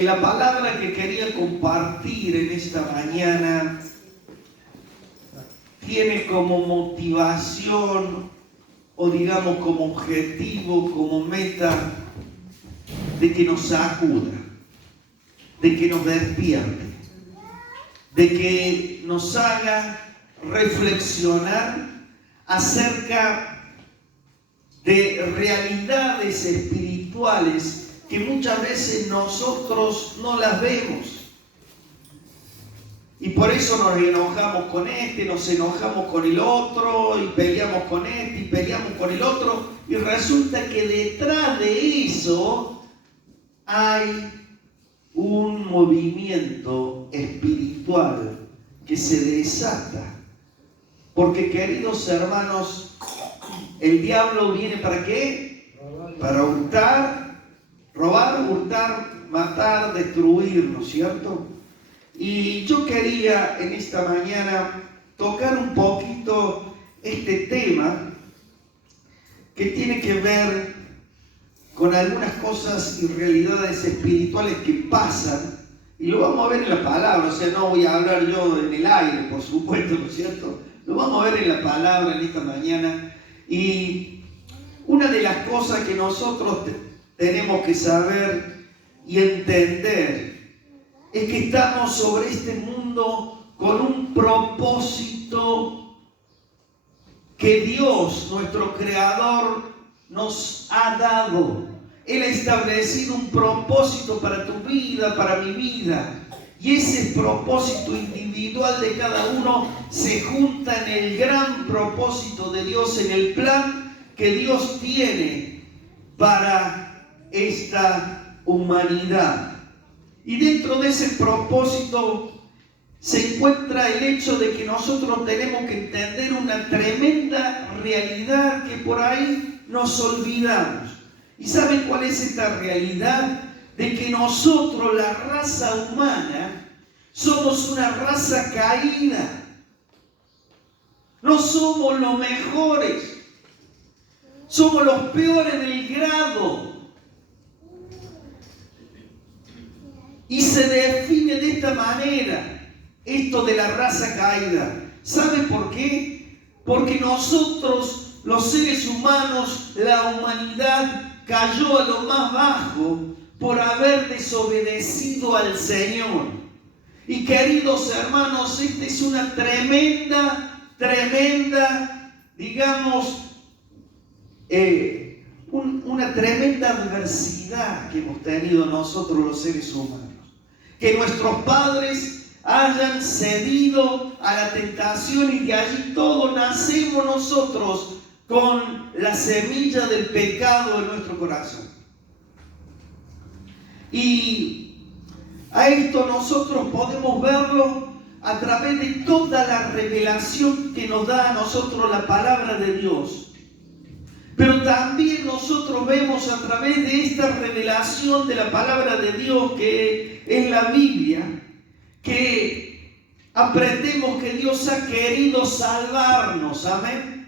La palabra que quería compartir en esta mañana tiene como motivación, o digamos como objetivo, como meta, de que nos sacuda, de que nos despierte, de que nos haga reflexionar acerca de realidades espirituales que muchas veces nosotros no las vemos. Y por eso nos enojamos con este, nos enojamos con el otro, y peleamos con este, y peleamos con el otro. Y resulta que detrás de eso hay un movimiento espiritual que se desata. Porque, queridos hermanos, el diablo viene ¿para qué? Para robar, hurtar, matar, destruir, ¿no es cierto? Y yo quería en esta mañana tocar un poquito este tema que tiene que ver con algunas cosas y realidades espirituales que pasan, y lo vamos a ver en la palabra. O sea, no voy a hablar yo en el aire, por supuesto, ¿no es cierto? Lo vamos a ver en la palabra en esta mañana. Y una de las cosas que nosotros tenemos que saber y entender es que estamos sobre este mundo con un propósito que Dios, nuestro Creador, nos ha dado. Él ha establecido un propósito para tu vida, para mi vida. Y ese propósito individual de cada uno se junta en el gran propósito de Dios, en el plan que Dios tiene para esta humanidad. Y dentro de ese propósito se encuentra el hecho de que nosotros tenemos que entender una tremenda realidad que por ahí nos olvidamos. ¿Y saben cuál es esta realidad? De que nosotros, la raza humana, somos una raza caída. No somos los mejores. Somos los peores del grado. Y se define de esta manera esto de la raza caída. ¿Sabe por qué? Porque nosotros, los seres humanos, la humanidad, cayó a lo más bajo por haber desobedecido al Señor. Y queridos hermanos, esta es una tremenda, digamos, una tremenda adversidad que hemos tenido nosotros los seres humanos. Que nuestros padres hayan cedido a la tentación, y de allí todos nacemos nosotros con la semilla del pecado en nuestro corazón. Y a esto nosotros podemos verlo a través de toda la revelación que nos da a nosotros la palabra de Dios. Pero también nosotros vemos a través de esta revelación de la palabra de Dios, que es la Biblia, que aprendemos que Dios ha querido salvarnos. Amén.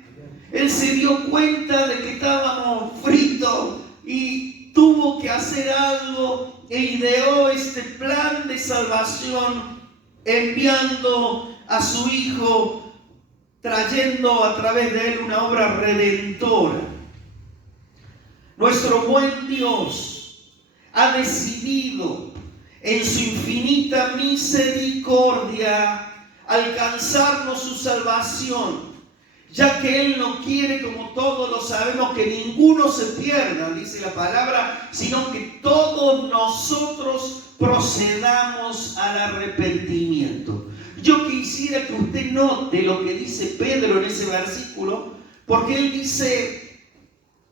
Él se dio cuenta de que estábamos fritos y tuvo que hacer algo e ideó este plan de salvación, enviando a su Hijo, trayendo a través de él una obra redentora. Nuestro buen Dios ha decidido en su infinita misericordia alcanzarnos su salvación, ya que Él no quiere, como todos lo sabemos, que ninguno se pierda, dice la palabra, sino que todos nosotros procedamos al arrepentimiento. Yo quisiera que usted note lo que dice Pedro en ese versículo, porque él dice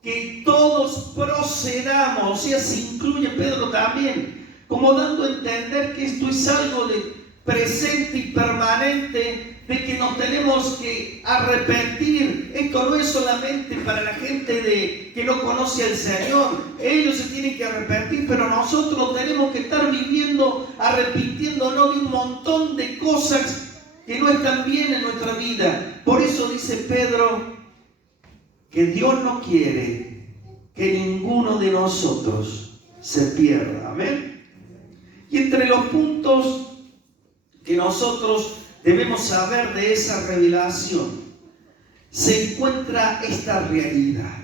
que todos procedamos, o sea, se incluye Pedro también, como dando a entender que esto es algo de presente y permanente, de que nos tenemos que arrepentir. Esto no es solamente para la gente que no conoce al Señor. Ellos se tienen que arrepentir, pero nosotros tenemos que estar viviendo, arrepintiéndonos de un montón de cosas que no están bien en nuestra vida. Por eso dice Pedro que Dios no quiere que ninguno de nosotros se pierda. Amén. Y entre los puntos que nosotros debemos saber de esa revelación, se encuentra esta realidad.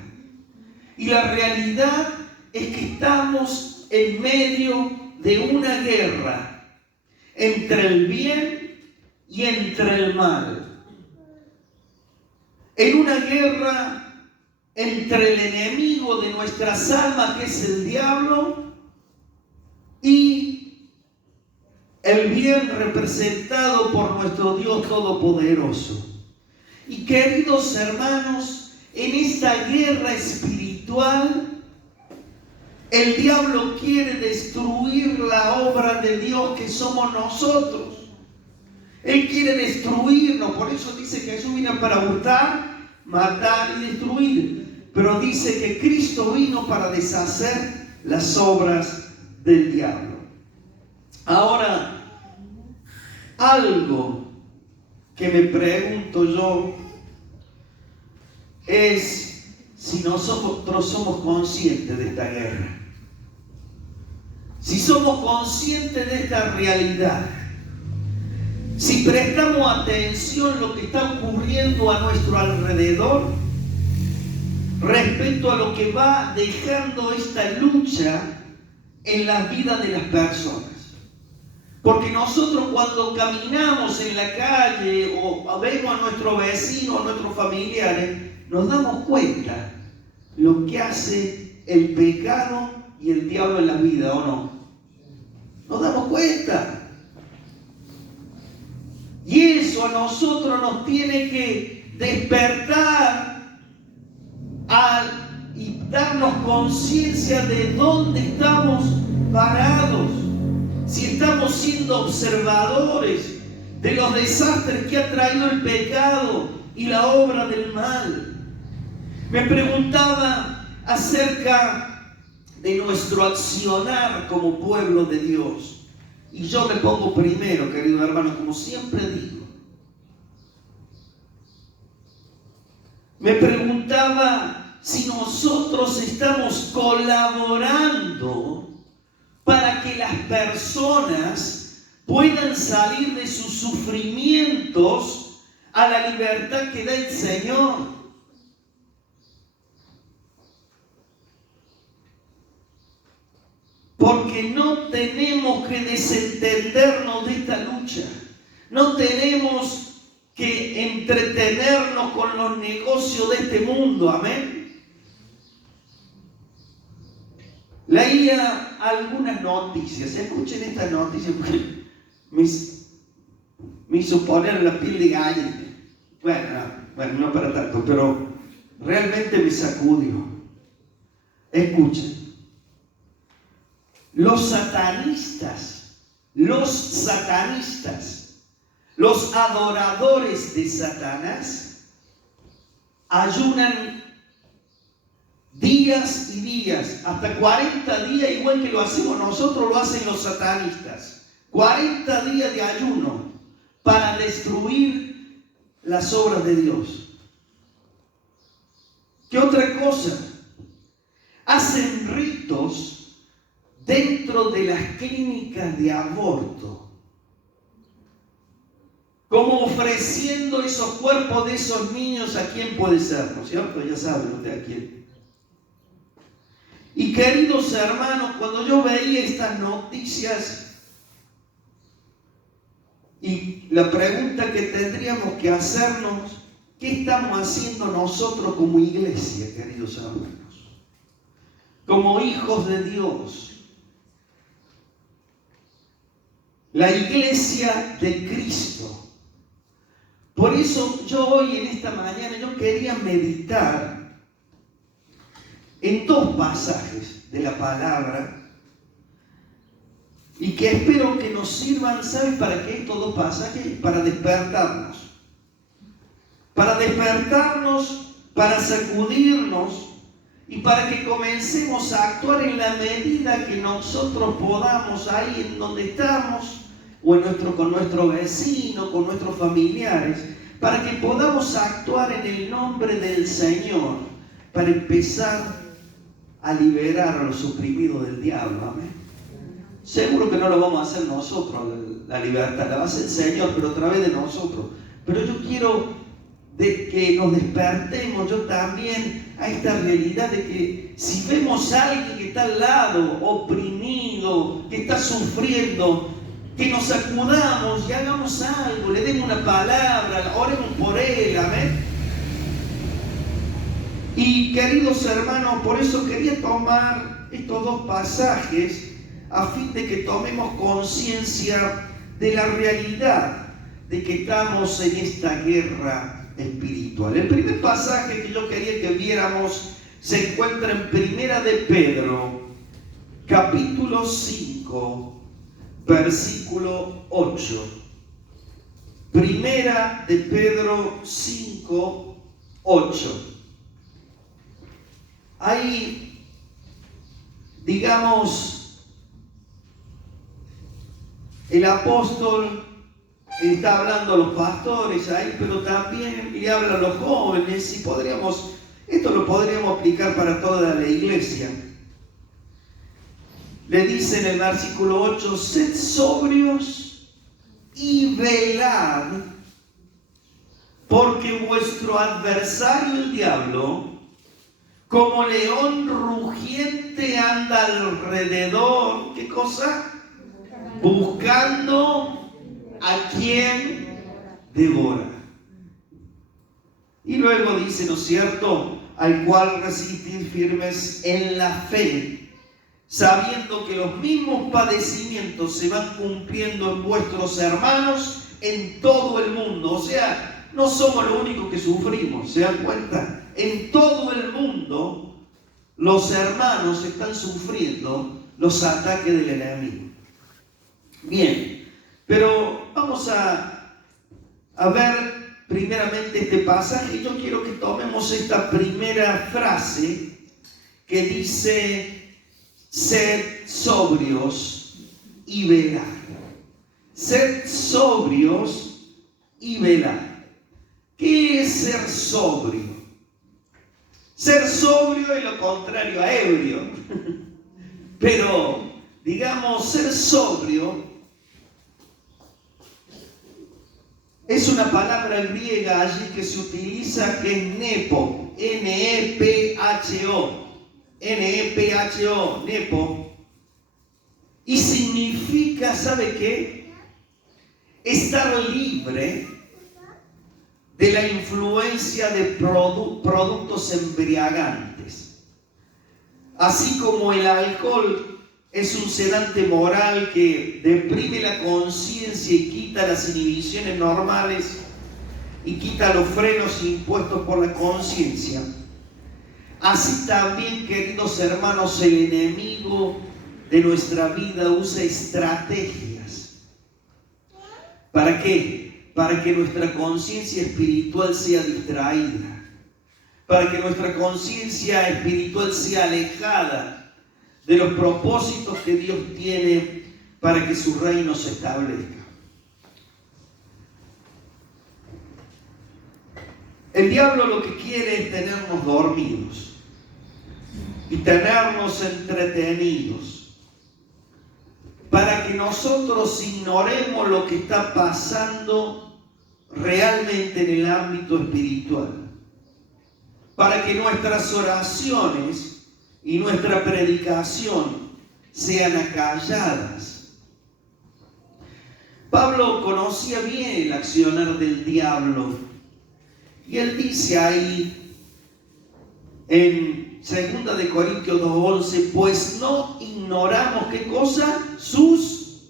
Y la realidad es que estamos en medio de una guerra entre el bien y entre el mal. En una guerra entre el enemigo de nuestras almas, que es el diablo, y el bien representado por nuestro Dios Todopoderoso. Y queridos hermanos, en esta guerra espiritual, el diablo quiere destruir la obra de Dios que somos nosotros. Él quiere destruirnos, por eso dice que Jesús vino para hurtar, matar y destruir. Pero dice que Cristo vino para deshacer las obras del diablo. Ahora, algo que me pregunto yo es si nosotros somos conscientes de esta guerra. Si somos conscientes de esta realidad. Si prestamos atención a lo que está ocurriendo a nuestro alrededor respecto a lo que va dejando esta lucha en la vida de las personas. Porque nosotros cuando caminamos en la calle o vemos a nuestros vecinos, a nuestros familiares, nos damos cuenta lo que hace el pecado y el diablo en la vida, ¿o no? Nos damos cuenta. Y eso a nosotros nos tiene que despertar y darnos conciencia de dónde estamos parados. Si estamos siendo observadores de los desastres que ha traído el pecado y la obra del mal. Me preguntaba acerca de nuestro accionar como pueblo de Dios. Y yo me pongo primero, querido hermano, como siempre digo. Me preguntaba si nosotros estamos colaborando para que las personas puedan salir de sus sufrimientos a la libertad que da el Señor. Porque no tenemos que desentendernos de esta lucha. No tenemos que entretenernos con los negocios de este mundo. Amén. Leía algunas noticias. Escuchen estas noticias porque me hizo poner la piel de gallina. Bueno, no para tanto, pero realmente me sacudió. Escuchen. Los satanistas, los adoradores de Satanás, ayunan días y días, hasta 40 días, igual que lo hacemos nosotros, lo hacen los satanistas. 40 días de ayuno para destruir las obras de Dios. ¿Qué otra cosa? Hacen ritos dentro de las clínicas de aborto, como ofreciendo esos cuerpos de esos niños a quién puede ser, ¿no es cierto? Ya saben usted a quién. Y queridos hermanos, cuando yo veía estas noticias, y la pregunta que tendríamos que hacernos, ¿qué estamos haciendo nosotros como iglesia, queridos hermanos? Como hijos de Dios. La iglesia de Cristo. Por eso yo hoy en esta mañana yo quería meditar en dos pasajes de la palabra y que espero que nos sirvan, ¿sabes para qué estos dos pasajes? Para despertarnos. Para despertarnos, para sacudirnos y para que comencemos a actuar en la medida que nosotros podamos ahí en donde estamos, o con nuestro vecino, con nuestros familiares, para que podamos actuar en el nombre del Señor, para empezar a liberar a los oprimidos del diablo. Amén. Seguro que no lo vamos a hacer nosotros, la libertad, la va a hacer el Señor, pero a través de nosotros. Pero yo quiero que nos despertemos yo también a esta realidad de que si vemos a alguien que está al lado, oprimido, que está sufriendo, que nos sacudamos y hagamos algo, le demos una palabra, oremos por él, amén. Y queridos hermanos, por eso quería tomar estos dos pasajes a fin de que tomemos conciencia de la realidad de que estamos en esta guerra espiritual. El primer pasaje que yo quería que viéramos se encuentra en Primera de Pedro, capítulo 5, versículo 8. Primera de Pedro 5, 8. Ahí, digamos, el apóstol está hablando a los pastores ahí, pero también le habla a los jóvenes, y esto lo podríamos aplicar para toda la iglesia. Le dice en el versículo 8, sed sobrios y velad, porque vuestro adversario el diablo, como león rugiente, anda alrededor, ¿qué cosa? Buscando a quien devorar. Y luego dice, ¿no es cierto? Al cual resistir firmes en la fe, sabiendo que los mismos padecimientos se van cumpliendo en vuestros hermanos en todo el mundo. O sea, no somos los únicos que sufrimos, ¿se dan cuenta? En todo el mundo los hermanos están sufriendo los ataques del enemigo. Bien, pero vamos a ver primeramente este pasaje. Yo quiero que tomemos esta primera frase que dice: sed sobrios y velad. Sed sobrios y velad. ¿Qué es ser sobrio? Ser sobrio es lo contrario a ebrio. Pero, digamos, ser sobrio es una palabra griega allí que se utiliza, que es nepo, N-E-P-H-O, N-E-P-H-O, nepo, y significa, ¿sabe qué? Estar libre de la influencia de productos embriagantes. Así como el alcohol es un sedante moral que deprime la conciencia y quita las inhibiciones normales y quita los frenos impuestos por la conciencia, así también, queridos hermanos, el enemigo de nuestra vida usa estrategias. ¿Para qué? Para que nuestra conciencia espiritual sea distraída, para que nuestra conciencia espiritual sea alejada de los propósitos que Dios tiene para que su reino se establezca. El diablo lo que quiere es tenernos dormidos y tenernos entretenidos, para que nosotros ignoremos lo que está pasando realmente en el ámbito espiritual, para que nuestras oraciones y nuestra predicación sean acalladas. Pablo conocía bien el accionar del diablo, y él dice ahí en 2 de Corintios 2:11, pues no ignoramos, ¿qué cosa? Sus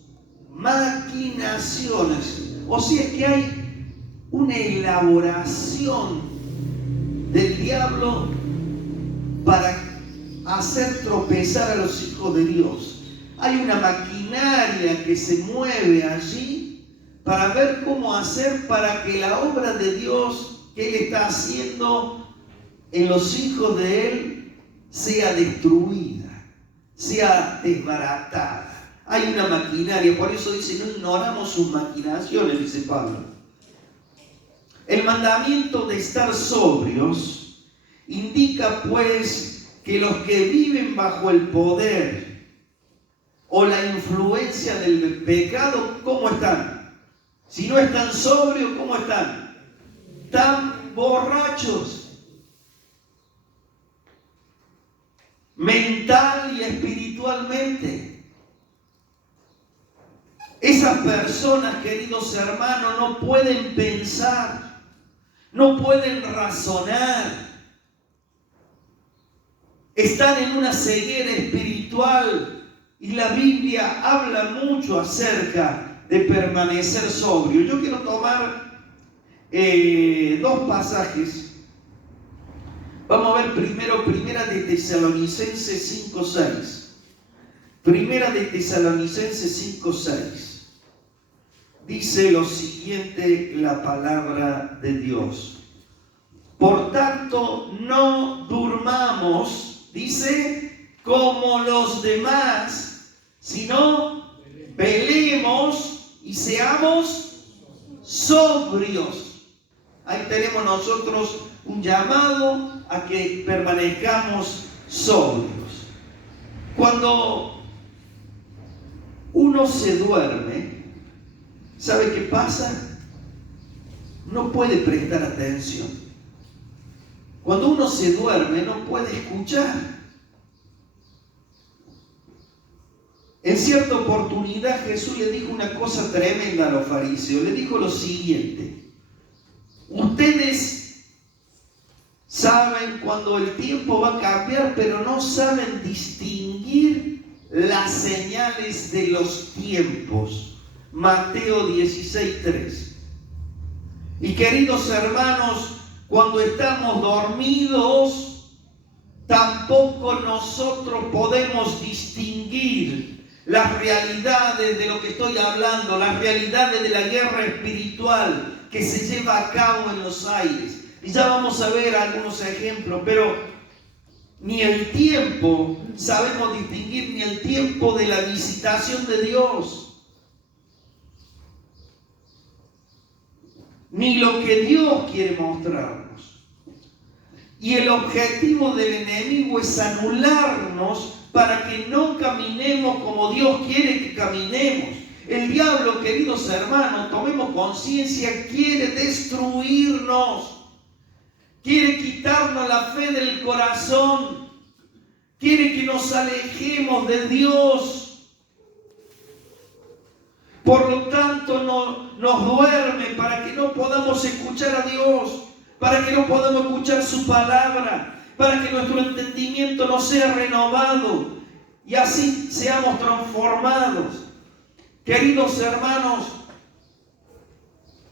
maquinaciones. O sea que hay una elaboración del diablo para hacer tropezar a los hijos de Dios. Hay una maquinaria que se mueve allí para ver cómo hacer para que la obra de Dios que Él está haciendo en los hijos de Él sea destruida, sea desbaratada. Hay una maquinaria, por eso dice, no ignoramos sus maquinaciones, dice Pablo. El mandamiento de estar sobrios indica, pues, que los que viven bajo el poder o la influencia del pecado, ¿cómo están? Si no están sobrios, ¿cómo están? Están borrachos. Mental y espiritualmente. Esas personas, queridos hermanos, no pueden pensar, no pueden razonar. Están en una ceguera espiritual y la Biblia habla mucho acerca de permanecer sobrio. Yo quiero tomar dos pasajes. Vamos a ver primero Primera de Tesalonicenses 5:6. Primera de Tesalonicenses 5:6. Dice lo siguiente la palabra de Dios. Por tanto, no durmamos, dice, como los demás, sino velemos y seamos sobrios. Ahí tenemos nosotros un llamado a que permanezcamos sobrios. Cuando uno se duerme, ¿sabe qué pasa? No puede prestar atención. Cuando uno se duerme, no puede escuchar. En cierta oportunidad Jesús le dijo una cosa tremenda a los fariseos. Le dijo lo siguiente: ustedes saben cuando el tiempo va a cambiar, pero no saben distinguir las señales de los tiempos. Mateo 16:3. Y queridos hermanos, cuando estamos dormidos, tampoco nosotros podemos distinguir las realidades de lo que estoy hablando, las realidades de la guerra espiritual que se lleva a cabo en los aires. Y ya vamos a ver algunos ejemplos, pero ni el tiempo, sabemos distinguir ni el tiempo de la visitación de Dios, ni lo que Dios quiere mostrarnos. Y el objetivo del enemigo es anularnos para que no caminemos como Dios quiere que caminemos. El diablo, queridos hermanos, tomemos conciencia, quiere destruirnos. Quiere quitarnos la fe del corazón. Quiere que nos alejemos de Dios. Por lo tanto, nos duerme para que no podamos escuchar a Dios, para que no podamos escuchar su palabra, para que nuestro entendimiento no sea renovado y así seamos transformados. Queridos hermanos,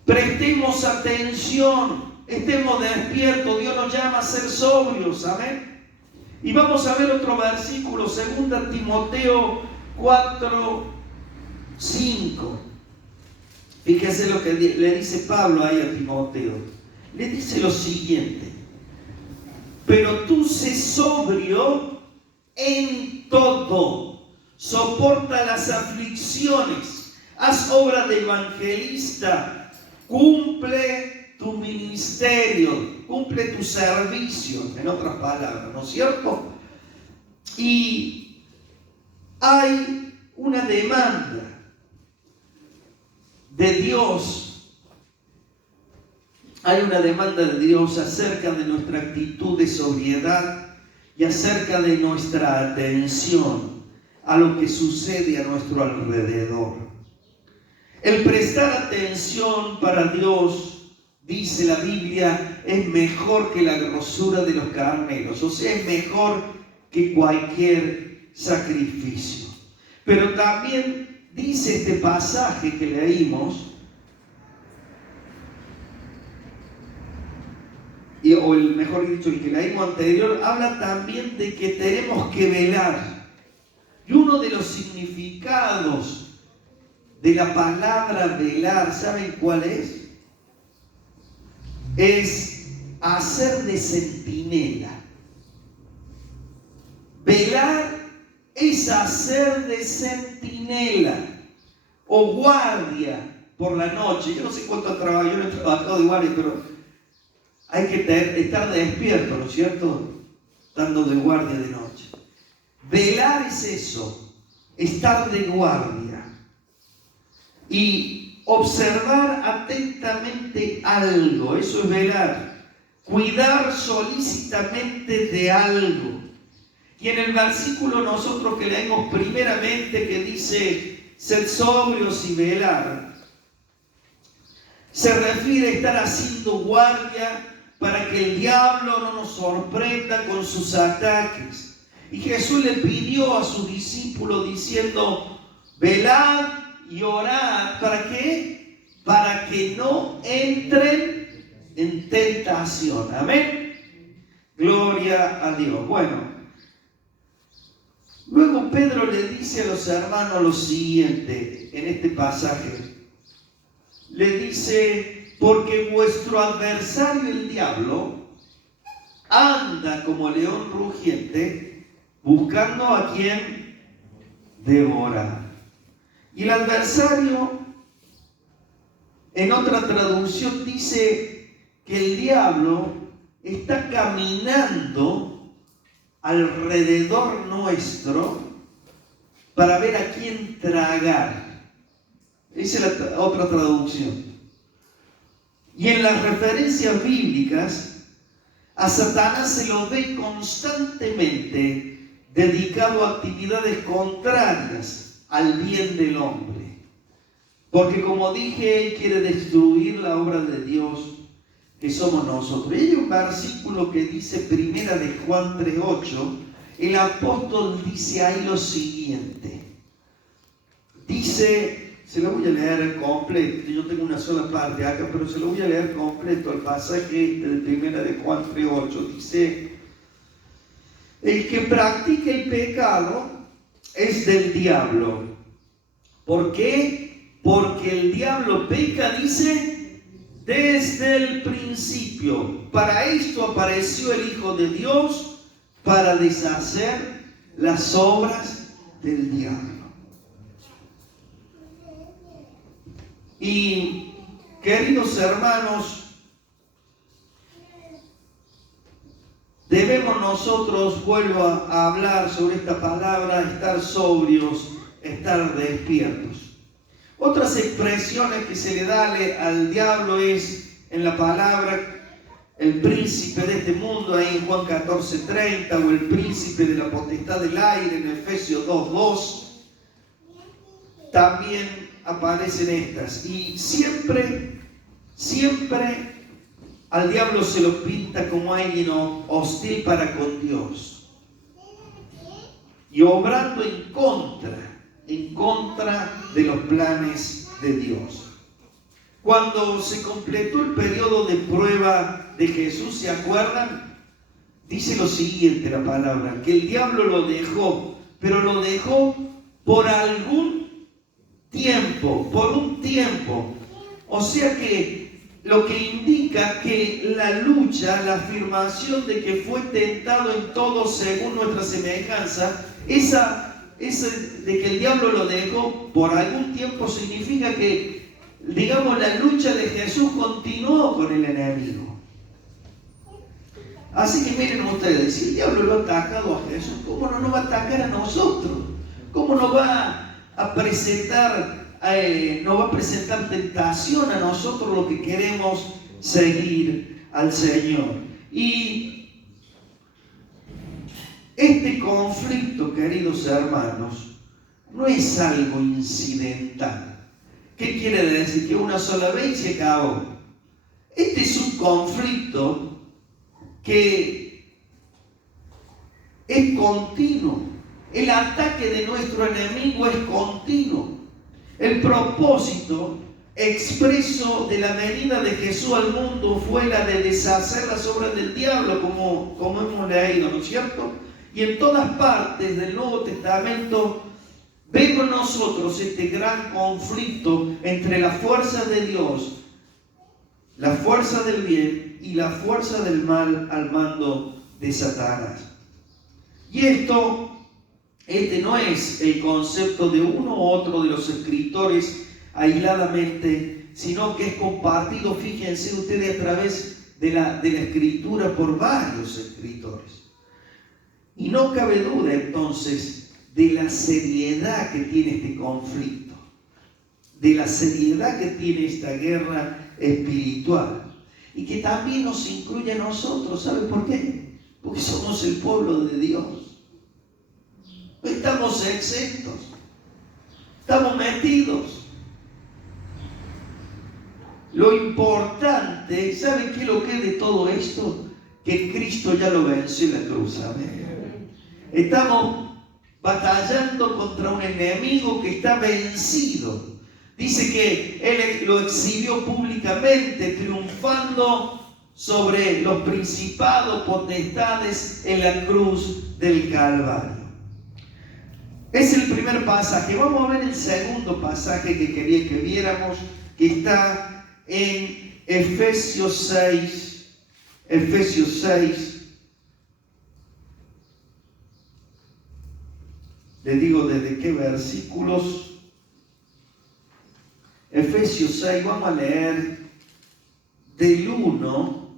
prestemos atención. Estemos despiertos, Dios nos llama a ser sobrios, amén. Y vamos a ver otro versículo, 2 Timoteo 4:5. Fíjese lo que le dice Pablo ahí a Timoteo. Le dice lo siguiente: pero tú sé sobrio en todo, soporta las aflicciones, haz obra de evangelista, cumple tu ministerio, cumple tu servicio, en otras palabras, ¿no es cierto? Y hay una demanda de Dios, acerca de nuestra actitud de sobriedad y acerca de nuestra atención a lo que sucede a nuestro alrededor. El prestar atención para Dios, dice la Biblia, es mejor que la grosura de los carneros, o sea, es mejor que cualquier sacrificio. Pero también dice este pasaje que leímos, o el mejor dicho, el que leímos anterior, habla también de que tenemos que velar. Y uno de los significados de la palabra velar, ¿saben cuál es? Es hacer de centinela. Velar es hacer de centinela o guardia por la noche. Yo no sé cuánto he trabajado, yo no he trabajado de guardia, pero hay que estar despierto, ¿no es cierto? Estando de guardia de noche. Velar es eso, estar de guardia y observar atentamente algo, eso es velar, cuidar solícitamente de algo. Y en el versículo nosotros que leemos primeramente que dice, sed sobrios y velar, se refiere a estar haciendo guardia para que el diablo no nos sorprenda con sus ataques. Y Jesús le pidió a sus discípulos diciendo, velad y orad, ¿para qué? Para que no entren en tentación. Amén. Gloria a Dios. Bueno, luego Pedro le dice a los hermanos lo siguiente en este pasaje. Le dice, porque vuestro adversario el diablo anda como león rugiente buscando a quien devorar. Y el adversario, en otra traducción, dice que el diablo está caminando alrededor nuestro para ver a quién tragar. Esa es la otra traducción. Y en las referencias bíblicas, a Satanás se lo ve constantemente dedicado a actividades contrarias al bien del hombre. Porque como dije, él quiere destruir la obra de Dios que somos nosotros. Y hay un versículo que dice, primera de Juan 3:8, el apóstol dice ahí lo siguiente. Dice, se lo voy a leer completo, yo tengo una sola parte acá, pero se lo voy a leer completo. El pasaje de primera de Juan 3:8 dice, el que practica el pecado es del diablo. ¿Por qué? Porque el diablo peca, dice, desde el principio. Para esto apareció el Hijo de Dios, para deshacer las obras del diablo. Y queridos hermanos, debemos nosotros, vuelvo a hablar sobre esta palabra, estar sobrios, estar despiertos. Otras expresiones que se le da al diablo es en la palabra el príncipe de este mundo, ahí en Juan 14:30, o el príncipe de la potestad del aire en Efesios 2:2. También aparecen estas. Y siempre al diablo se lo pinta como alguien hostil para con Dios. Y obrando en contra de los planes de Dios. Cuando se completó el periodo de prueba de Jesús, ¿se acuerdan? Dice lo siguiente la palabra, que el diablo lo dejó, pero lo dejó por un tiempo. O sea que lo que indica que la lucha, la afirmación de que fue tentado en todo según nuestra semejanza, esa de que el diablo lo dejó por algún tiempo significa que, digamos, la lucha de Jesús continuó con el enemigo. Así que miren ustedes, si el diablo lo ha atacado a Jesús, ¿cómo no nos va a atacar a nosotros? ¿Cómo nos va a presentar tentación a nosotros los que queremos seguir al Señor? Y este conflicto, queridos hermanos, no es algo incidental. ¿Qué quiere decir? Que una sola vez se acabó. Este es un conflicto que es continuo. El ataque de nuestro enemigo es continuo. El propósito expreso de la venida de Jesús al mundo fue la de deshacer las obras del diablo, como hemos leído, ¿no es cierto? Y en todas partes del Nuevo Testamento vemos nosotros este gran conflicto entre la fuerza de Dios, la fuerza del bien y la fuerza del mal al mando de Satanás. Y este no es el concepto de uno u otro de los escritores aisladamente, sino que es compartido, fíjense ustedes, a través de la escritura por varios escritores. Y no cabe duda entonces de la seriedad que tiene este conflicto, de la seriedad que tiene esta guerra espiritual, y que también nos incluye a nosotros. ¿Sabe por qué? Porque somos el pueblo de Dios. No estamos exentos, estamos metidos. Lo importante, ¿sabe qué es lo que es de todo esto? Que Cristo ya lo venció en la cruz. Amén. Estamos batallando contra un enemigo que está vencido. Dice que Él lo exhibió públicamente, triunfando sobre los principados, potestades en la cruz del Calvario. Es el primer pasaje. Vamos a ver el segundo pasaje que quería que viéramos, que está en Efesios 6. Efesios 6. Le digo desde qué versículos. Efesios 6, vamos a leer del 1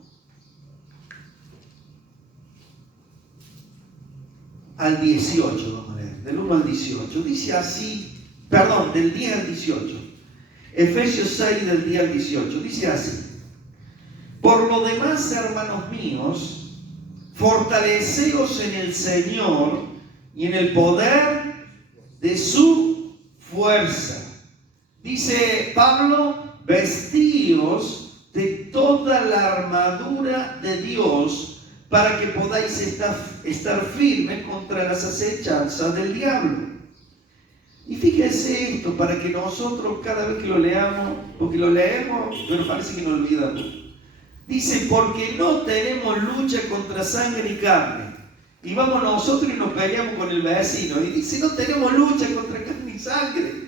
al 18, vamos a leer, del 1 al 18. Dice así, perdón, del 10 al 18. Efesios 6, del 10 al 18. Dice así: por lo demás, hermanos míos, fortaleceos en el Señor y en el poder de su fuerza. Dice Pablo, vestíos de toda la armadura de Dios para que podáis estar firmes contra las acechanzas del diablo. Y fíjese esto, para que nosotros cada vez que lo leamos, porque lo leemos, pero parece que nos olvidamos. Dice, porque no tenemos lucha contra sangre y carne. Y vamos nosotros y nos peleamos con el vecino. Y dice, no tenemos lucha contra carne y sangre,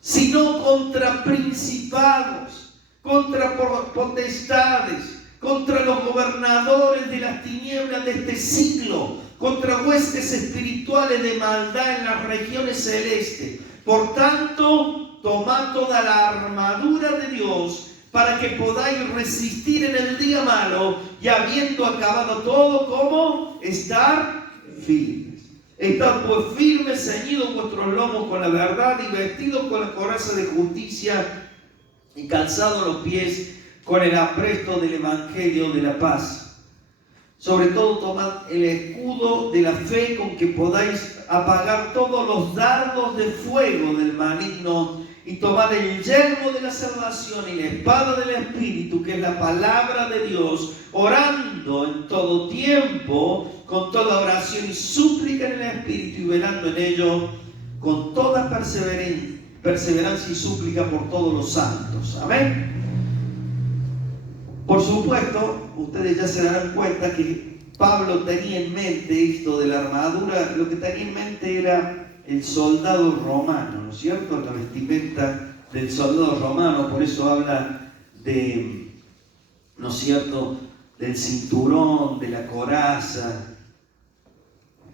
sino contra principados, contra potestades, contra los gobernadores de las tinieblas de este siglo, contra huestes espirituales de maldad en las regiones celestes. Por tanto, tomad toda la armadura de Dios para que podáis resistir en el día malo, y habiendo acabado todo, ¿cómo? Estar firmes. Estad pues firmes, ceñidos vuestros lomos con la verdad, y vestidos con la coraza de justicia, y calzados los pies con el apresto del evangelio de la paz. Sobre todo tomad el escudo de la fe, con que podáis apagar todos los dardos de fuego del maligno, y tomad el yelmo de la salvación y la espada del Espíritu, que es la palabra de Dios, orando en todo tiempo, con toda oración y súplica en el Espíritu, y velando en ello con toda perseverancia y súplica por todos los santos. Amén. Por supuesto, ustedes ya se darán cuenta que Pablo tenía en mente esto de la armadura. Lo que tenía en mente era el soldado romano, ¿no es cierto? La vestimenta del soldado romano. Por eso habla de, ¿no es cierto?, del cinturón, de la coraza,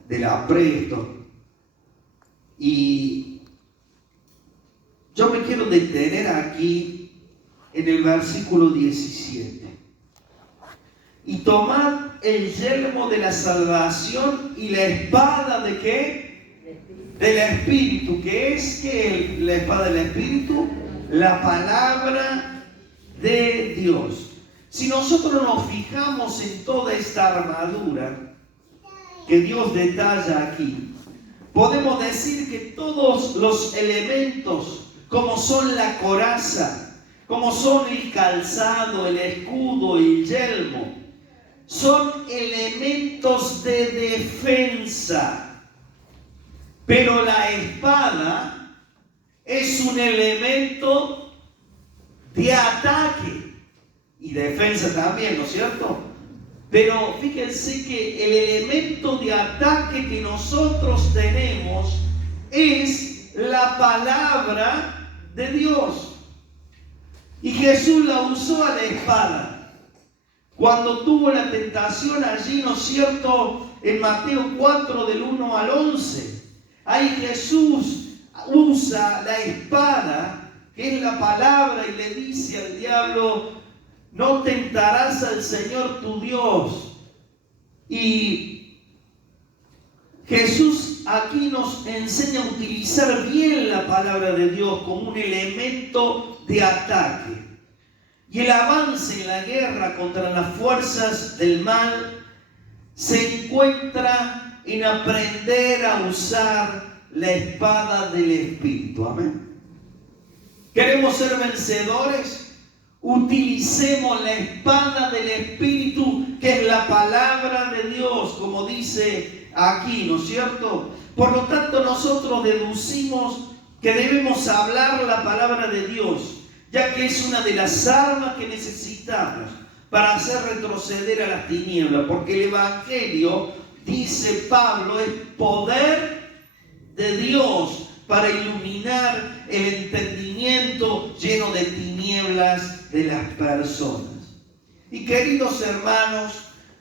del apresto. Y yo me quiero detener aquí en el versículo 17. Y tomad el yelmo de la salvación y la espada de ¿qué? Del Espíritu. ¿Qué es que la espada del Espíritu? La palabra de Dios. Si nosotros nos fijamos en toda esta armadura que Dios detalla aquí, podemos decir que todos los elementos, como son la coraza, como son el calzado, el escudo y el yelmo, son elementos de defensa. Pero la espada es un elemento de ataque y defensa también, ¿no es cierto? Pero fíjense que el elemento de ataque que nosotros tenemos es la palabra de Dios. Y Jesús la usó a la espada cuando tuvo la tentación allí, ¿no es cierto?, en Mateo 4, del 1 al 11. Ahí Jesús usa la espada, que es la palabra, y le dice al diablo, no tentarás al Señor tu Dios. Y Jesús aquí nos enseña a utilizar bien la palabra de Dios como un elemento de ataque. Y el avance en la guerra contra las fuerzas del mal se encuentra en aprender a usar la espada del Espíritu. Amén. ¿Queremos ser vencedores? Utilicemos la espada del Espíritu, que es la palabra de Dios, como dice aquí, ¿no es cierto? Por lo tanto, nosotros deducimos que debemos hablar la palabra de Dios, ya que es una de las armas que necesitamos para hacer retroceder a las tinieblas, porque el Evangelio, dice Pablo, es poder de Dios para iluminar el entendimiento lleno de tinieblas de las personas. Y queridos hermanos,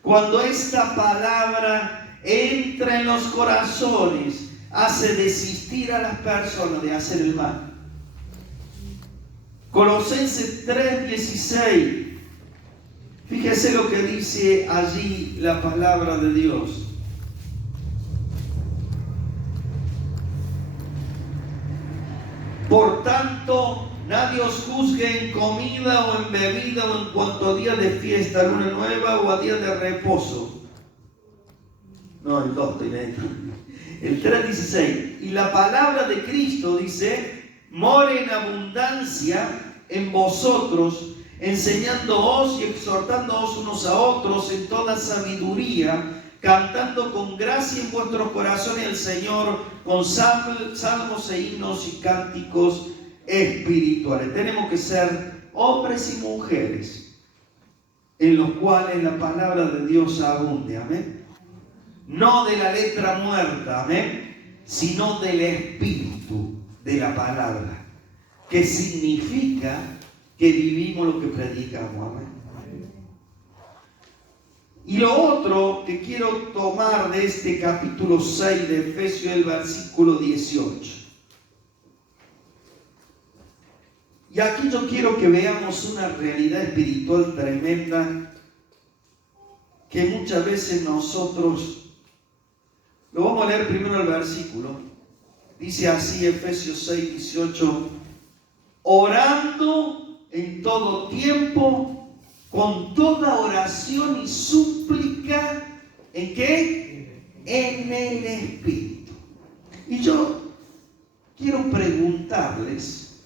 cuando esta palabra entra en los corazones, hace desistir a las personas de hacer el mal. Colosenses 3:16. Fíjese lo que dice allí la palabra de Dios. Por tanto, nadie os juzgue en comida o en bebida o en cuanto a día de fiesta, luna nueva o a día de reposo. No, el 2 tiene. El 3:16. Y la palabra de Cristo dice: more en abundancia en vosotros, enseñándoos y exhortándoos unos a otros en toda sabiduría, cantando con gracia en vuestros corazones al Señor, con salmos e himnos y cánticos espirituales. Tenemos que ser hombres y mujeres en los cuales la palabra de Dios abunde, amén. No de la letra muerta, amén, sino del espíritu de la palabra, que significa que vivimos lo que predicamos, amén. Y lo otro que quiero tomar de este capítulo 6 de Efesios, el versículo 18. Y aquí yo quiero que veamos una realidad espiritual tremenda que muchas veces nosotros, lo vamos a leer primero el versículo, dice así Efesios 6, 18, orando en todo tiempo, con toda oración y súplica, ¿en qué? En el Espíritu. Y yo quiero preguntarles,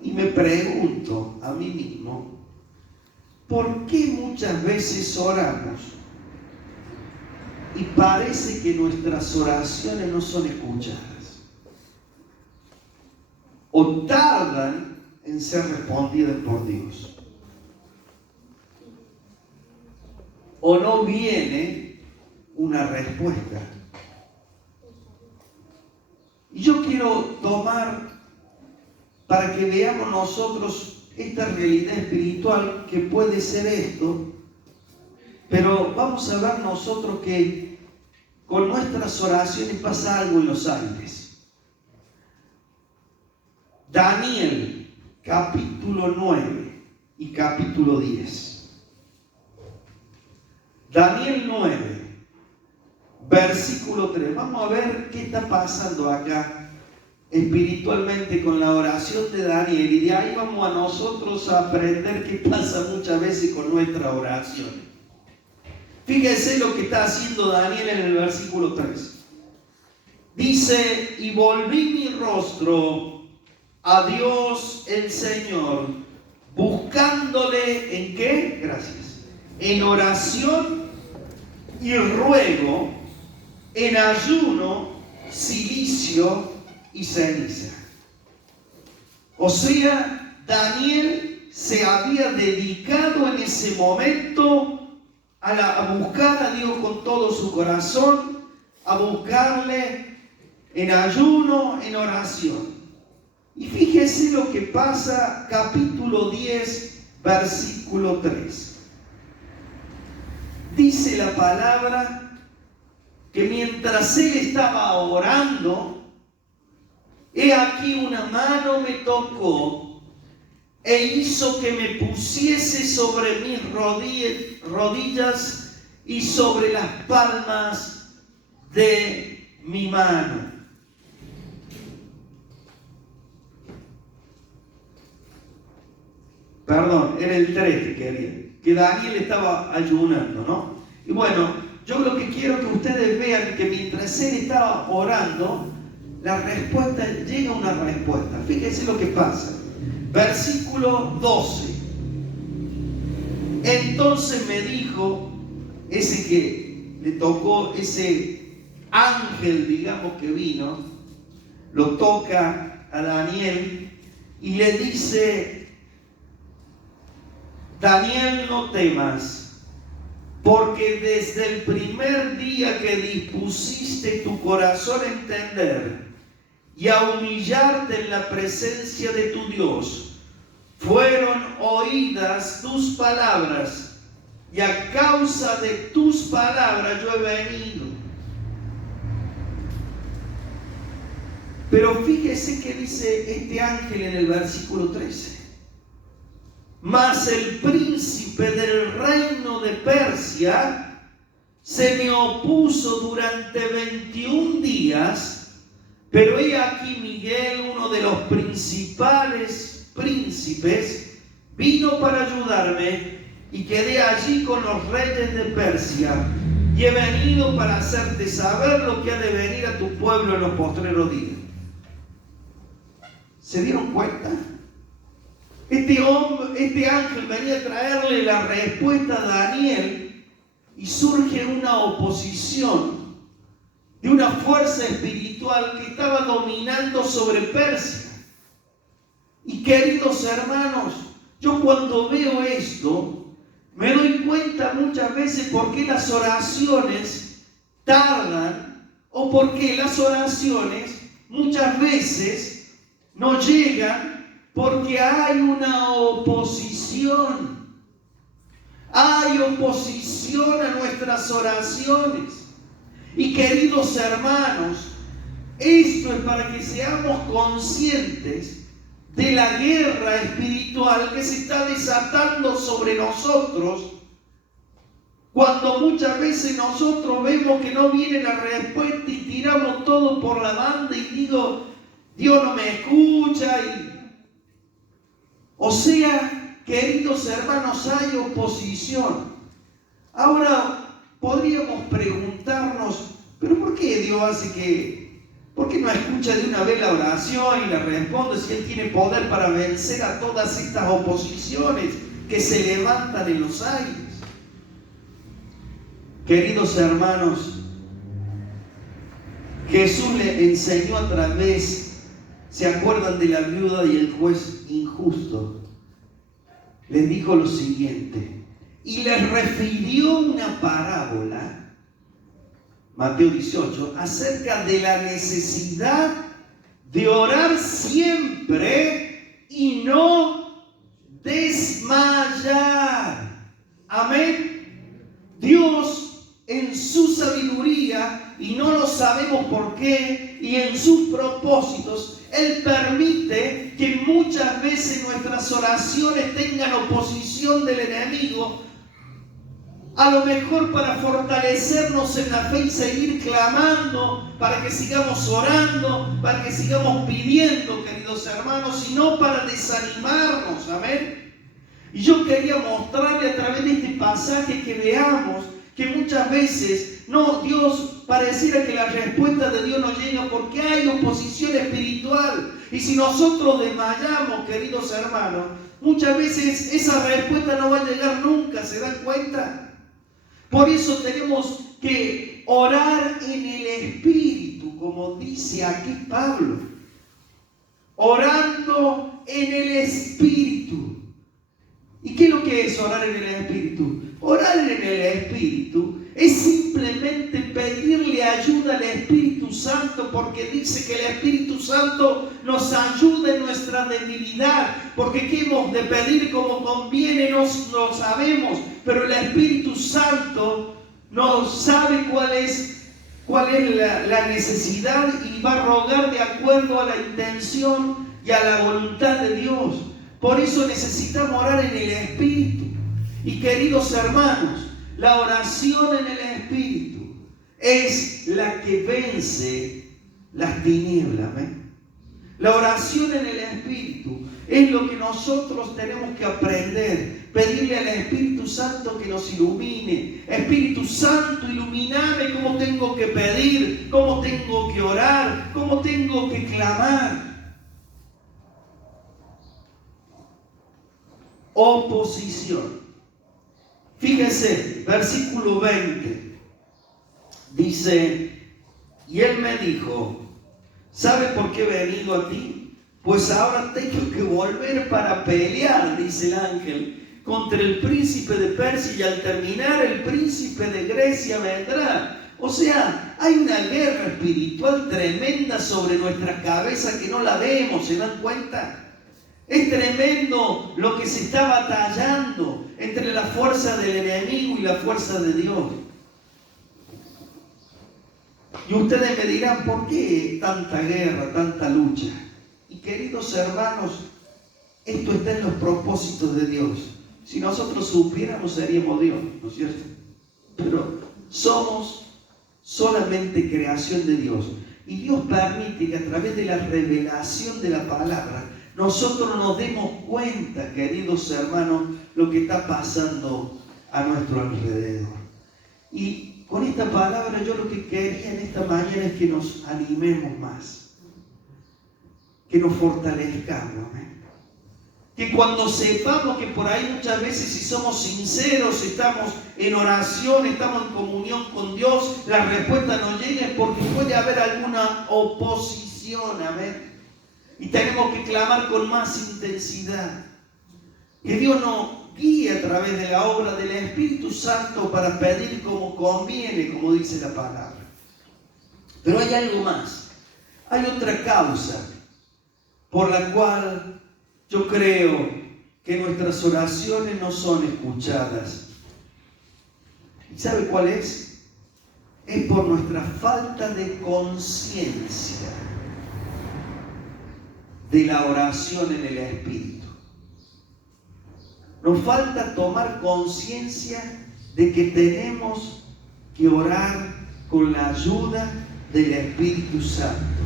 y me pregunto a mí mismo, ¿por qué muchas veces oramos y parece que nuestras oraciones no son escuchadas? O tardan en ser respondidas por Dios. O no viene una respuesta. Y yo quiero tomar para que veamos nosotros esta realidad espiritual que puede ser esto, pero vamos a ver nosotros que con nuestras oraciones pasa algo en los aires. Daniel, capítulo 9 y capítulo 10. Daniel 9, versículo 3. Vamos a ver qué está pasando acá espiritualmente con la oración de Daniel, y de ahí vamos a nosotros a aprender qué pasa muchas veces con nuestra oración. Fíjense lo que está haciendo Daniel en el versículo 3. Dice: y volví mi rostro a Dios el Señor, buscándole ¿en qué? Gracias. En oración y ruego, en ayuno, cilicio y ceniza. O sea, Daniel se había dedicado en ese momento a buscar a Dios con todo su corazón, a buscarle en ayuno, en oración. Y fíjese lo que pasa, capítulo 10, versículo 3. Dice la palabra que mientras él estaba orando, he aquí una mano me tocó e hizo que me pusiese sobre mis rodillas y sobre las palmas de mi mano. Perdón, era el 3 que quería. Que Daniel estaba ayunando, ¿no? Y bueno, yo lo que quiero que ustedes vean que mientras él estaba orando, la respuesta, llega una respuesta. Fíjense lo que pasa. Versículo 12. Entonces me dijo, ese que le tocó, ese ángel, digamos, que vino, lo toca a Daniel y le dice: Daniel, no temas, porque desde el primer día que dispusiste tu corazón a entender y a humillarte en la presencia de tu Dios, fueron oídas tus palabras, y a causa de tus palabras yo he venido. Pero fíjese que dice este ángel en el versículo 13. Mas el príncipe del reino de Persia se me opuso durante 21 días, pero he aquí Miguel, uno de los principales príncipes, vino para ayudarme, y quedé allí con los reyes de Persia, y he venido para hacerte saber lo que ha de venir a tu pueblo en los postreros días. ¿Se dieron cuenta? Este ángel venía a traerle la respuesta a Daniel, y surge una oposición de una fuerza espiritual que estaba dominando sobre Persia. Y queridos hermanos, yo cuando veo esto, me doy cuenta muchas veces por qué las oraciones tardan, o por qué las oraciones muchas veces no llegan, porque hay una oposición. Hay oposición a nuestras oraciones. Y queridos hermanos, esto es para que seamos conscientes de la guerra espiritual que se está desatando sobre nosotros, cuando muchas veces nosotros vemos que no viene la respuesta y tiramos todo por la banda y digo, Dios no me escucha. O sea, queridos hermanos, hay oposición. Ahora podríamos preguntarnos, ¿pero por qué Dios hace que... ¿Por qué no escucha de una vez la oración y la responde si Él tiene poder para vencer a todas estas oposiciones que se levantan en los aires? Queridos hermanos, Jesús le enseñó a través, ¿se acuerdan de la viuda y el juez injusto? Les dijo lo siguiente, y les refirió una parábola, Mateo 18, acerca de la necesidad de orar siempre y no desmayar. Amén. Dios en su sabiduría, y no lo sabemos por qué, y en sus propósitos, Él permite que muchas veces nuestras oraciones tengan oposición del enemigo, a lo mejor para fortalecernos en la fe y seguir clamando, para que sigamos orando, para que sigamos pidiendo, queridos hermanos, y no para desanimarnos. Amén. Y yo quería mostrarle a través de este pasaje que veamos que muchas veces Dios pareciera que la respuesta de Dios no llega porque hay oposición espiritual. Y si nosotros desmayamos, queridos hermanos, muchas veces esa respuesta no va a llegar nunca. ¿Se dan cuenta? Por eso tenemos que orar en el Espíritu, como dice aquí Pablo. Orando en el Espíritu. ¿Y qué es lo que es orar en el Espíritu? Orar en el Espíritu es simplemente pedirle ayuda al Espíritu Santo, porque dice que el Espíritu Santo nos ayuda en nuestra debilidad, porque qué hemos de pedir como conviene no lo sabemos, pero el Espíritu Santo nos sabe cuál es la necesidad y va a rogar de acuerdo a la intención y a la voluntad de Dios. Por eso necesitamos orar en el Espíritu. Y queridos hermanos, la oración en el Espíritu es la que vence las tinieblas. ¿Ven? La oración en el Espíritu es lo que nosotros tenemos que aprender. Pedirle al Espíritu Santo que nos ilumine. Espíritu Santo, ilumíname cómo tengo que pedir, cómo tengo que orar, cómo tengo que clamar. Oposición. Fíjese, versículo 20. Dice, y él me dijo, ¿sabe por qué he venido a ti? Pues ahora tengo que volver para pelear, dice el ángel, contra el príncipe de Persia, y al terminar el príncipe de Grecia vendrá. O sea, hay una guerra espiritual tremenda sobre nuestra cabeza que no la vemos, ¿se dan cuenta? Es tremendo lo que se está batallando entre la fuerza del enemigo y la fuerza de Dios. Y ustedes me dirán, ¿por qué tanta guerra, tanta lucha? Y queridos hermanos, esto está en los propósitos de Dios. Si nosotros supiéramos, seríamos Dios, ¿no es cierto? Pero somos solamente creación de Dios. Y Dios permite que a través de la revelación de la palabra, nosotros nos demos cuenta, queridos hermanos, lo que está pasando a nuestro alrededor. Y con esta palabra yo lo que quería en esta mañana es que nos animemos más, que nos fortalezcamos, que cuando sepamos que por ahí muchas veces, si somos sinceros, estamos en oración, estamos en comunión con Dios, la respuesta no llega porque puede haber alguna oposición, amén. Y tenemos que clamar con más intensidad. Que Dios nos guíe a través de la obra del Espíritu Santo para pedir como conviene, como dice la palabra. Pero hay algo más. Hay otra causa por la cual yo creo que nuestras oraciones no son escuchadas. ¿Y sabe cuál es? Es por nuestra falta de conciencia de la oración en el Espíritu. Nos falta tomar conciencia de que tenemos que orar con la ayuda del Espíritu Santo.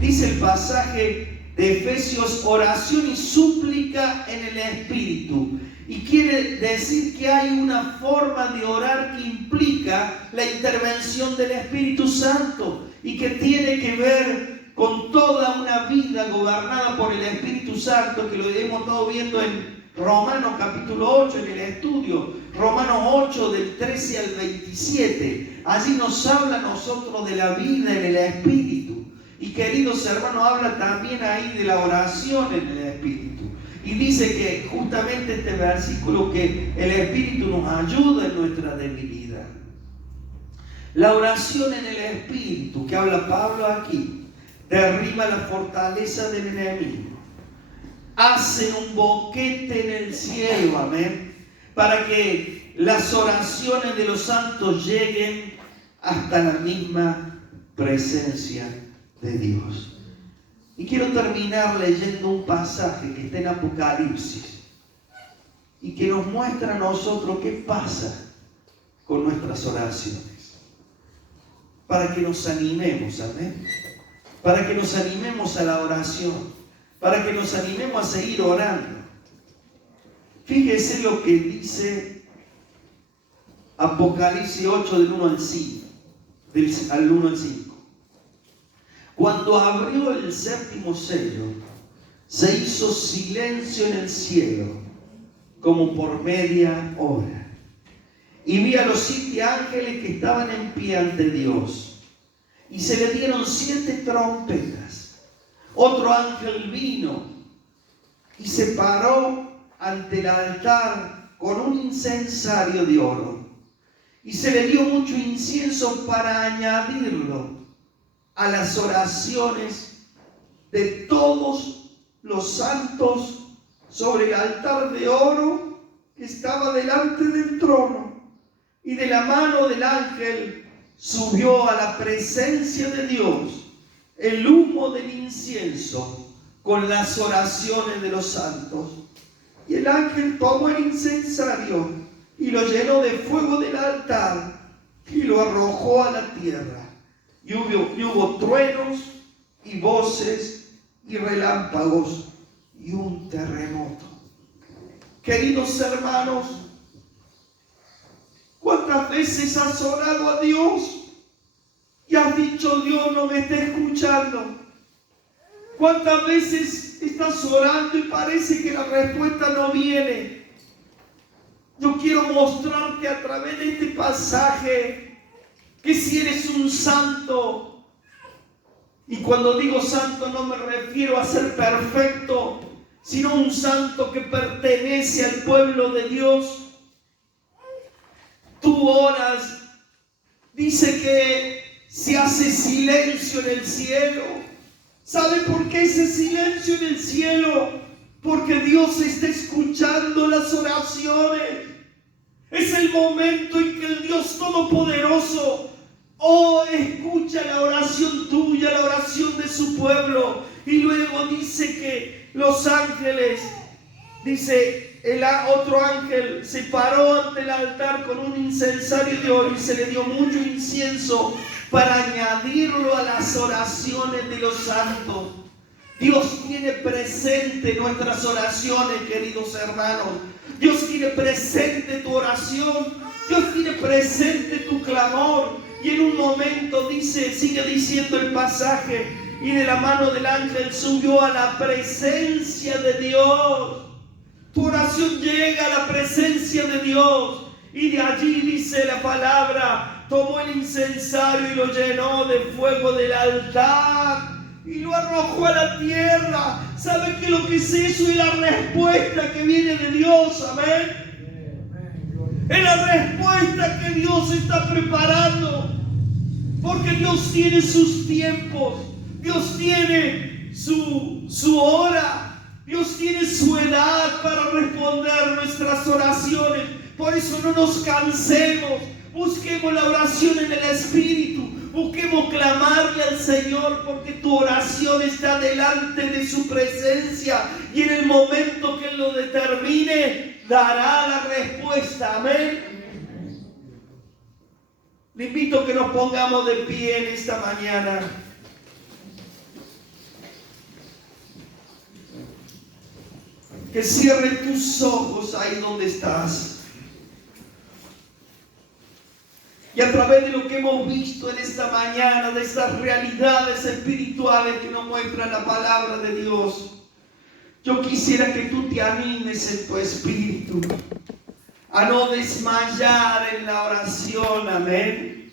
Dice el pasaje de Efesios, oración y súplica en el Espíritu. Y quiere decir que hay una forma de orar que implica la intervención del Espíritu Santo y que tiene que ver con toda una vida gobernada por el Espíritu Santo, que lo hemos estado viendo en Romanos capítulo 8 en el estudio, Romanos 8 del 13 al 27. Allí nos habla a nosotros de la vida en el Espíritu. Y queridos hermanos, habla también ahí de la oración en el Espíritu. Y dice que justamente este versículo que el Espíritu nos ayuda en nuestra debilidad. La oración en el Espíritu que habla Pablo aquí derriba la fortaleza del enemigo. Hacen un boquete en el cielo, amén, para que las oraciones de los santos lleguen hasta la misma presencia de Dios. Y quiero terminar leyendo un pasaje que está en Apocalipsis y que nos muestra a nosotros qué pasa con nuestras oraciones, para que nos animemos, amén, para que nos animemos a la oración, para que nos animemos a seguir orando. Fíjese lo que dice Apocalipsis 8 del 1 al 5, al 1 al 5. Cuando abrió el séptimo sello, se hizo silencio en el cielo, como por media hora. Y vi a los 7 ángeles que estaban en pie ante Dios, y se le dieron 7 trompetas. Otro ángel vino y se paró ante el altar con un incensario de oro, y se le dio mucho incienso para añadirlo a las oraciones de todos los santos sobre el altar de oro que estaba delante del trono. Y de la mano del ángel subió a la presencia de Dios el humo del incienso con las oraciones de los santos. Y el ángel tomó el incensario y lo llenó de fuego del altar, y lo arrojó a la tierra. Y hubo truenos y voces y relámpagos y un terremoto. Queridos hermanos, ¿cuántas veces has orado a Dios y has dicho: Dios no me está escuchando? ¿Cuántas veces estás orando y parece que la respuesta no viene? Yo quiero mostrarte a través de este pasaje que si eres un santo, y cuando digo santo no me refiero a ser perfecto, sino un santo que pertenece al pueblo de Dios, tú oras, dice que se hace silencio en el cielo. ¿Sabe por qué ese silencio en el cielo? Porque Dios está escuchando las oraciones. Es el momento en que el Dios Todopoderoso escucha la oración tuya, la oración de su pueblo. Y luego dice que los ángeles, dice, otro ángel se paró ante el altar con un incensario de oro y se le dio mucho incienso para añadirlo a las oraciones de los santos. Dios tiene presente nuestras oraciones, queridos hermanos. Dios tiene presente tu oración. Dios tiene presente tu clamor. Y en un momento sigue diciendo el pasaje, y de la mano del ángel subió a la presencia de Dios. Tu oración llega a la presencia de Dios. Y de allí, dice la palabra, tomó el incensario y lo llenó de fuego del altar y lo arrojó a la tierra. ¿Sabe qué lo que es eso? Es la respuesta que viene de Dios. Amén. Es la respuesta que Dios está preparando. Porque Dios tiene sus tiempos. Dios tiene su hora. Dios tiene su edad para responder nuestras oraciones. Por eso no nos cansemos. Busquemos la oración en el Espíritu. Busquemos clamarle al Señor, porque tu oración está delante de su presencia. Y en el momento que Él lo determine, dará la respuesta. Amén. Le invito a que nos pongamos de pie en esta mañana. Que cierre tus ojos ahí donde estás. Y a través de lo que hemos visto en esta mañana, de estas realidades espirituales que nos muestra la palabra de Dios, yo quisiera que tú te animes en tu espíritu a no desmayar en la oración, amén.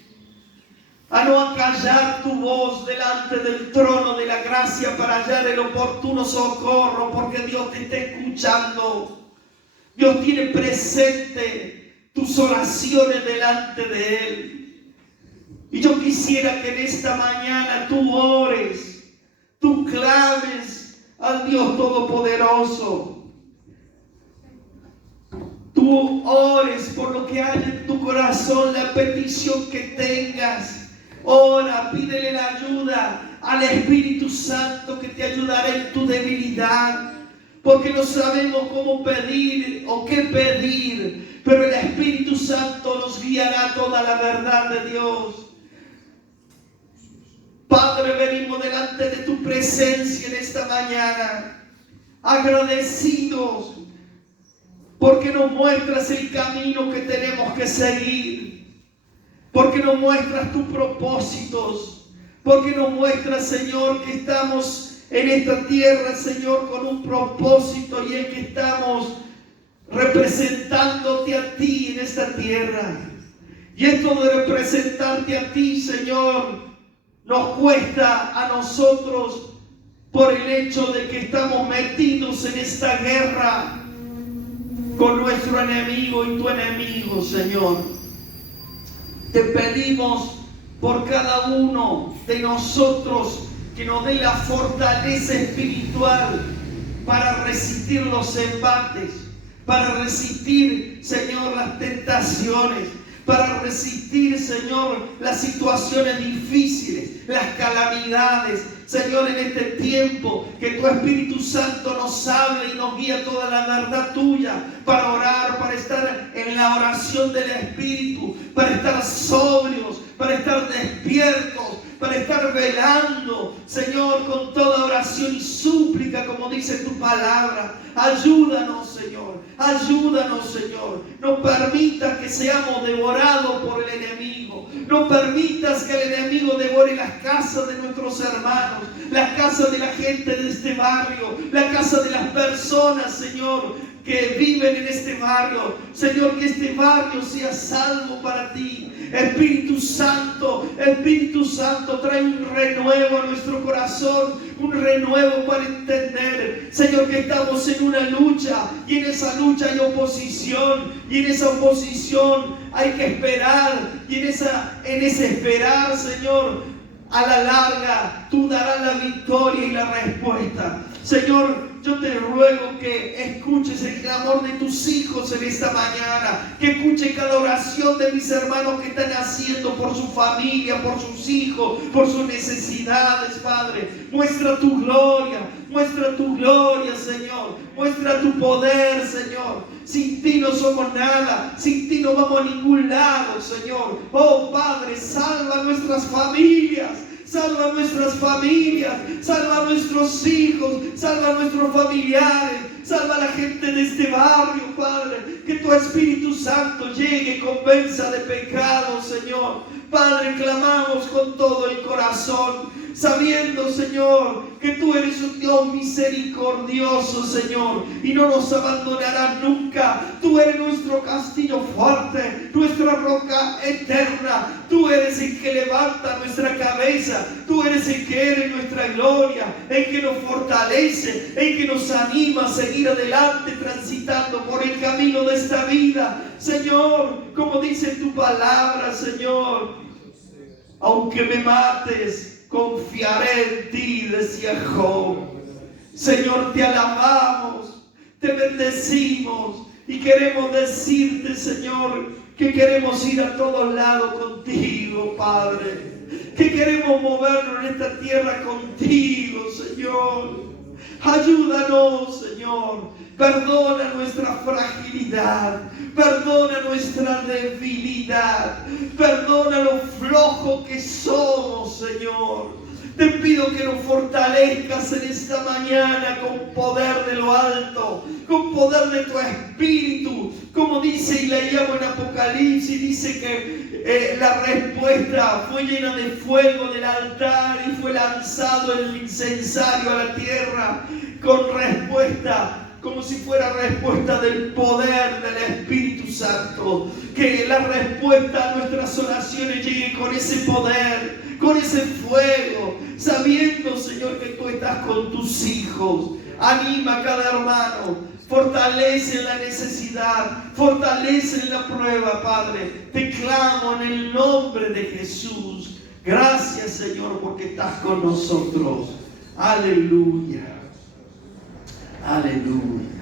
A no acallar tu voz delante del trono de la gracia para hallar el oportuno socorro, porque Dios te está escuchando. Dios tiene presente tus oraciones delante de Él. Y yo quisiera que en esta mañana tú ores, tú clames al Dios Todopoderoso. Tú ores por lo que hay en tu corazón, la petición que tengas. Ora, pídele la ayuda al Espíritu Santo que te ayudará en tu debilidad. Porque no sabemos cómo pedir o qué pedir, pero el Espíritu Santo nos guiará a toda la verdad de Dios. Padre, venimos delante de tu presencia en esta mañana, agradecidos porque nos muestras el camino que tenemos que seguir, porque nos muestras tus propósitos, porque nos muestras, Señor, que estamos en esta tierra, Señor, con un propósito, y es que estamos representándote a ti en esta tierra. Y esto de representarte a ti, Señor, nos cuesta a nosotros por el hecho de que estamos metidos en esta guerra con nuestro enemigo y tu enemigo, Señor. Te pedimos por cada uno de nosotros que nos dé la fortaleza espiritual para resistir los embates, para resistir, Señor, las tentaciones, para resistir, Señor, las situaciones difíciles, las calamidades. Señor, en este tiempo, que tu Espíritu Santo nos hable y nos guíe toda la verdad tuya para orar, para estar en la oración del Espíritu, para estar sobrios, para estar despiertos, para estar velando, Señor, con toda oración y súplica, como dice tu palabra. Ayúdanos, Señor, ayúdanos, Señor. No permitas que seamos devorados por el enemigo. No permitas que el enemigo devore las casas de nuestros hermanos, las casas de la gente de este barrio, la casa de las personas, Señor, que viven en este barrio. Señor, que este barrio sea salvo para ti. Espíritu Santo, trae un renuevo a nuestro corazón, un renuevo para entender, Señor, que estamos en una lucha, y en esa lucha hay oposición, y en esa oposición hay que esperar, y en ese esperar, Señor, a la larga tú darás la victoria y la respuesta. Señor, yo te ruego que escuches el clamor de tus hijos en esta mañana, que escuche cada oración de mis hermanos que están haciendo por su familia, por sus hijos, por sus necesidades, Padre. Muestra tu gloria, Señor. Muestra tu poder, Señor. Sin ti no somos nada, sin ti no vamos a ningún lado, Señor. Oh, Padre, salva nuestras familias. Salva nuestras familias, salva a nuestros hijos, salva a nuestros familiares, salva a la gente de este barrio, Padre. Que tu Espíritu Santo llegue y convenza de pecado, Señor. Padre, clamamos con todo el corazón, sabiendo, Señor, que tú eres un Dios misericordioso, Señor, y no nos abandonarás nunca. Tú eres nuestro castillo fuerte, nuestra roca eterna. Tú eres el que levanta nuestra cabeza. Tú eres el que eres nuestra gloria, el que nos fortalece, el que nos anima a seguir adelante transitando por el camino de esta vida. Señor, como dice tu palabra, Señor, aunque me mates, confiaré en ti, decía Job. Señor, te alabamos, te bendecimos y queremos decirte, Señor, que queremos ir a todos lados contigo, Padre. Que queremos movernos en esta tierra contigo, Señor. Ayúdanos, Señor. Perdona nuestra fragilidad, perdona nuestra debilidad, perdona lo flojo que somos, Señor. Te pido que nos fortalezcas en esta mañana con poder de lo alto, con poder de tu Espíritu. Como dice y leíamos en Apocalipsis, dice que la respuesta fue llena de fuego del altar y fue lanzado el incensario a la tierra con respuesta, como si fuera respuesta del poder del Espíritu Santo. Que la respuesta a nuestras oraciones llegue con ese poder, con ese fuego, sabiendo, Señor, que tú estás con tus hijos. Anima a cada hermano, fortalece la necesidad, fortalece la prueba, Padre. Te clamo en el nombre de Jesús. Gracias, Señor, porque estás con nosotros. Aleluya. Aleluya.